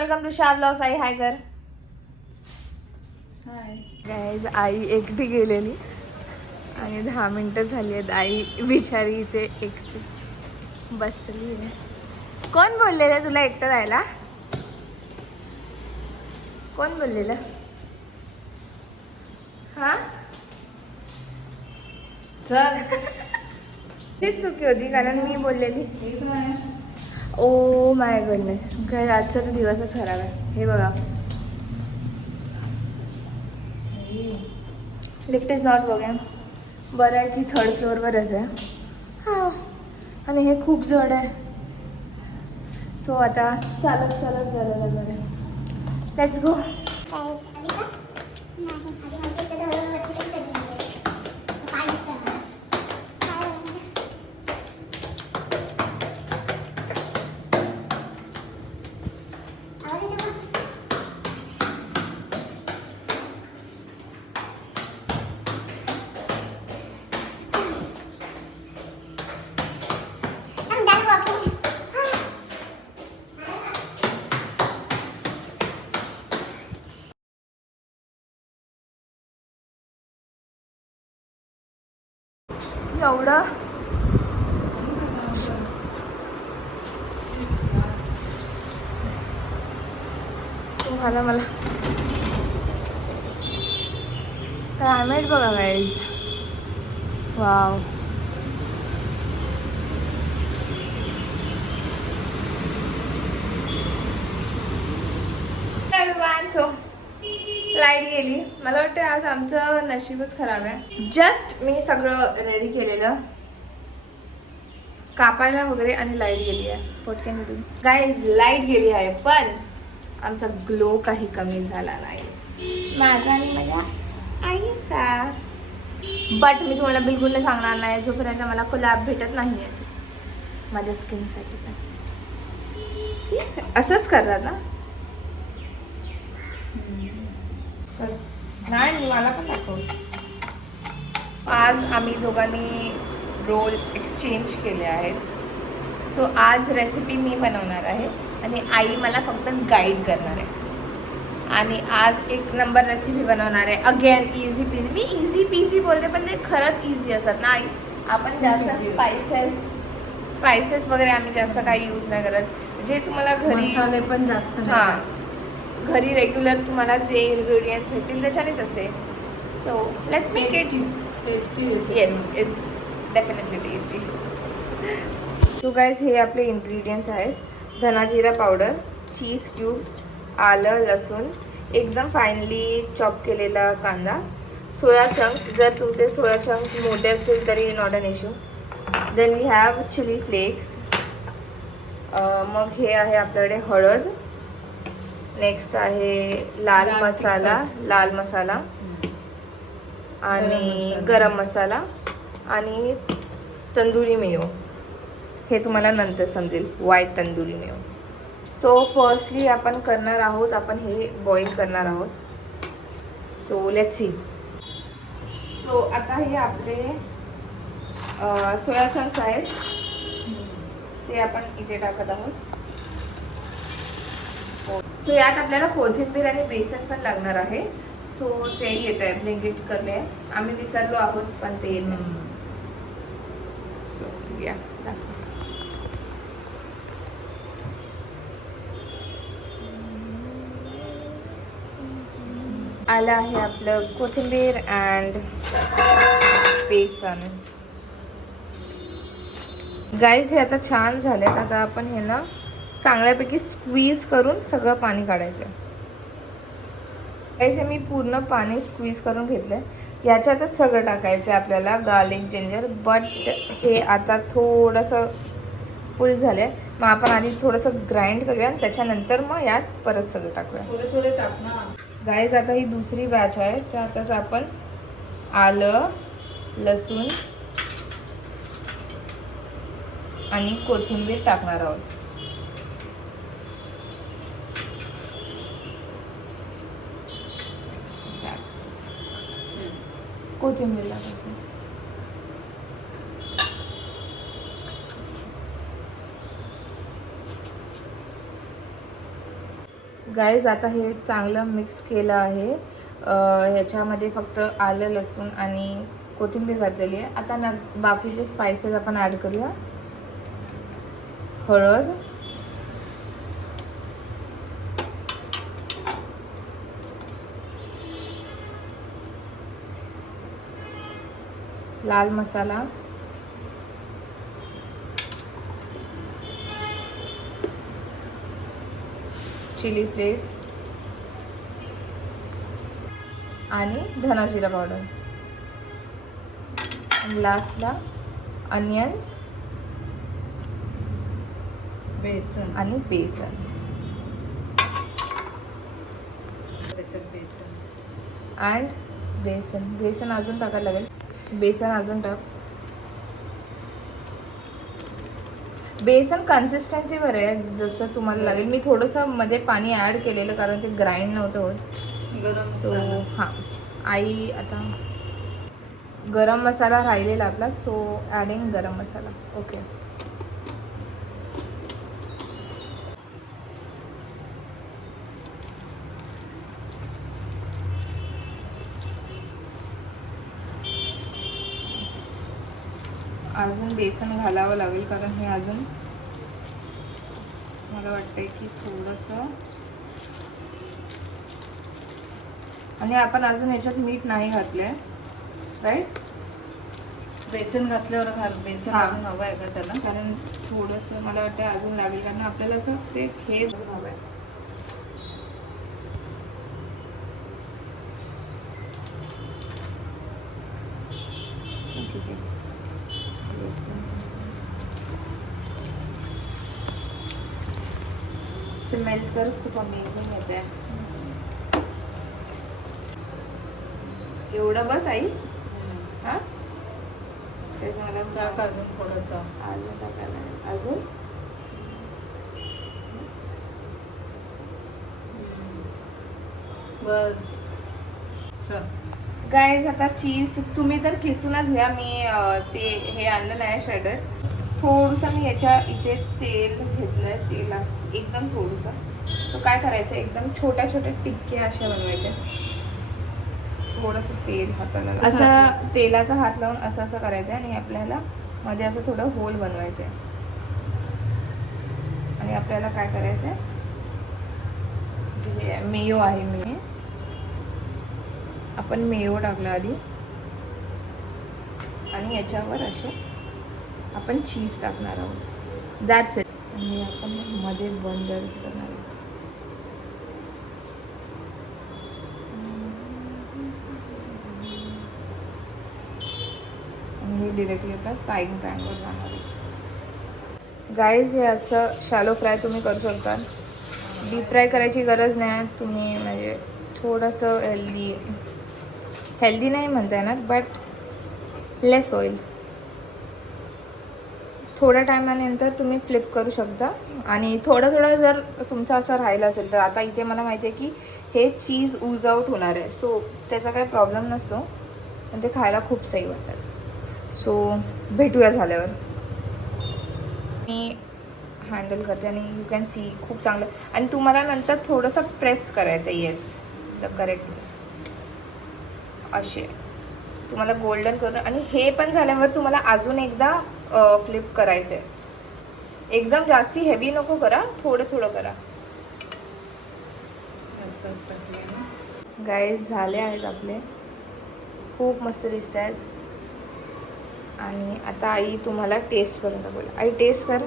Welcome to Shah blogs. आई hi कर. Hi guys आई एकटी गेलेली आणि 10 मिनटं झाली आहेत. आई बिचारी इथे एकटी बसली आहे. कोण बोललेलं तुला एकटं जायला? कोण बोललेलं? हा चल. तीच चुकी होती कारण मी बोललेली. Oh my goodness. काय आजचा तर दिवसच खराब आहे. हे बघा, लिफ्ट इज नॉट वर्किंग. बरं आहे की 3rd फ्लोअरवरच आहे. हां, आणि हे खूप जड आहे. सो आता चालत चालत जायला लागणार आहे. Let's go. एवढं तुम्हाला मला क्लायमेट बघा गाईज. वाव. सो लाईट गेली. मला वाटतं आज आमचं नशीबच खराब आहे. जस्ट मी सगळं रेडी केलेलं कापायला वगैरे आणि लाईट गेली आहे. पटकन उठून गाईज लाईट गेली आहे पण आमचा ग्लो काही कमी झाला नाही, माझा आणि माझ्या आईचा. बट मी तुम्हाला बिलकुल नाही सांगणार नाही जोपर्यंत मला कोलॅब भेटत नाही आहे माझ्या स्किनसाठी. पण असंच करणार ना? नाही, मला पण दाखव. आज आम्ही दोघांनी रोल एक्सचेंज केले आहेत. सो आज रेसिपी मी बनवणार आहे आणि आई मला फक्त गाईड करणार आहे. आणि आज एक नंबर रेसिपी बनवणार आहे. Again easy peasy. मी इझी पीझी बोलते पण ते खरंच इझी असतात ना आई. आपण जास्त स्पायसेस वगैरे आम्ही जास्त काही यूज नाही करत. जे तुम्हाला घरी मसाले पण जास्त नाही. हां, घरी रेग्युलर तुम्हाला जे इन्ग्रेडियंट्स भेटतील त्याच्यानेच असते. So let's make it tasty. Yes, it's definitely tasty. So guys हे आपले इन्ग्रेडियंट्स आहेत. धना जिरा पावडर, चीज क्यूब्स, आलं लसूण, एकदम फाईनली चॉप केलेला कांदा, सोया चंक्स. जर तुमचे सोया चंक्स मोठे असतील तरी not an issue. Then we have chilli flakes. मग हे आहे आपल्याकडे हळद. नेक्स्ट आहे लाल मसाला आणि गरम मसाला आणि तंदुरी मेयो. हे तुम्हाला नंतर समजेल Y tandoori Mayo. So firstly आपण करणार आहोत, आपण हे बॉईल करणार आहोत. So let's see. सो आता हे आपले सोया चंक्स आहेत ते आपण इथे टाकत आहोत. सो यात आपल्याला कोथिंबीर आणि बेसन पण लागणार आहे. सो ते येत आहे, ब्लिंकिट करले. आम्ही विसरलो आहोत पण ते येत आहे. सो या आलं आहे आपलं कोथिंबीर अँड बेसन. गाईज हे आता छान झाले. आता आपण हे ना चांगल्यापैकी स्क्वीज करून सगळं पाणी काढायचं. गाईज मी पूर्ण पाणी स्क्वीज करून घेतलं. याच्यातच सगळं टाकायचं आहे आपल्याला, गार्लिक जिंजर. बट हे आता थोडंसं फुल झालं आहे. मग आपण आधी थोडंसं ग्राइंड करूया आणि त्याच्यानंतर मग यात परत सगळं टाकूया. थोडे टाक ना गाईज. आता ही दुसरी बॅच आहे त्यातच आपण आलं लसूण आणि कोथिंबीर टाकणार आहोत. कोथिंबीर टाकायची. गाईज आता हे चांगलं मिक्स केलं आहे. ह्याच्यामध्ये फक्त आलं लसूण आणि कोथिंबीर घातलेली आहे. आता ना बाकीचे स्पायसेस आपण ॲड करूया. हळद, लाल मसाला, चिली फ्लेक्स आणि धना जिरा पावडर. आणि लास्टला अनियन्स बेसन आणि बेसन. त्याच्यात बेसन अँड बेसन अजून टाकायला लागेल. बेसन अजून टाक. बेसन कन्सिस्टन्सीवर आहे, जसं तुम्हाला लागेल. मी थोडंसं मध्ये पाणी ॲड केलेलं कारण ते ग्राइंड नव्हतं होत. गरम सो मसाला. हां, आई आता गरम मसाला राहिलेला आपला, सो ॲडिंग गरम मसाला. ओके. अजून बेसन घालावं लागेल कारण हे अजून मला वाटतंय की थोडंसं. आणि आपण अजून याच्यात मीठ नाही घातलंय, राईट? बेसन घातल्यावर घाल. बेसन हां. अजून हवं आहे का त्याला? कारण थोडंसं मला वाटतं अजून लागेल कारण आपल्याला असं ते खेप हवं आहे. ठीक आहे. स्मेल तर खूप अमेझिंग येते. एवढं बस आई. हां, त्याच्यामध्ये टाक अजून थोडंसं. अजून टाकायला अजून. बस. चल. गाईज आता चीज तुम्ही तर खिसूनच घ्या. मी ते हे आणलं नाही श्रेडर. थोडंसं मी याच्या इथे तेल घेतलंय. तेलात एकदम थोडंसं. सो काय करायचं, एकदम छोट्या छोट्या टिक्के अशा बनवायच्या. थोडंसं तेल हाताला असं तेलाचा हात लावून असं असं करायचं आहे आणि आपल्याला मध्ये असं थोडं होल बनवायचं आहे. आणि आपल्याला काय करायचं आहे, हे मेयो आहे. मी आपण मेयो टाकला आधी आणि याच्यावर असे आपण चीज टाकणार आहोत. That's it. आणि आपण मध्ये बंद करणार आहोत. आणि हे डिरेक्टली आपल्या फ्राईंग पॅनवर जाणार आहे. गाईज हे असं शॅलो फ्राय तुम्ही करू शकता. डीप फ्राय करायची गरज नाही. तुम्ही म्हणजे थोडंसं हेल्दी नाही म्हणता येणार, बट लेस ऑइल. थोड्या टायमानंतर तुम्ही फ्लिप करू शकता. आणि थोडं थोडं जर तुमचं असं राहिलं असेल तर आता इथे मला माहिती आहे की हे चीज ऊज आउट होणार आहे. सो त्याचा काही प्रॉब्लेम नसतो, पण ते खायला खूप सही वाटतात. सो भेटूया झाल्यावर. मी हँडल करते आणि यू कॅन सी खूप चांगलं. आणि तुम्हाला नंतर थोडंसं प्रेस करायचं. Yes, the correct. असे तुम्हाला गोल्डन करून. आणि हे पण झाल्यावर तुम्हाला अजून एकदा फ्लिप करायचं आहे. एकदम जास्ती हेवी नको करा, थोडं थोडं करा. गाईज झाले आहेत आपले. खूप मस्त दिसत आहेत. आणि आता आई तुम्हाला टेस्ट करून दाखवलं. आई टेस्ट कर.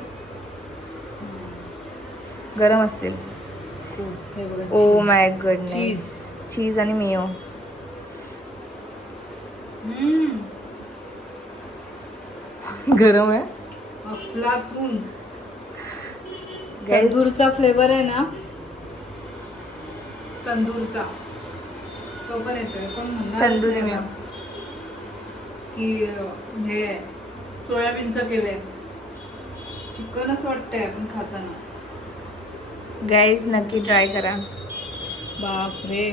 गरम असतील. हे बघा. Oh my goodness. चीज. चीज आणि मिओ. गरम आहे. अफलातून. Guys, तंदूरचा फ्लेवर आहे ना, तंदूरचा तो पण येतोय. पण म्हणणार तंदुरी नाही मिओ. बा की हे सोयाबीनचं केलंय. चिकनच वाटतंय आपण खाताना. गाईज नक्की ट्राय करा. बापरे.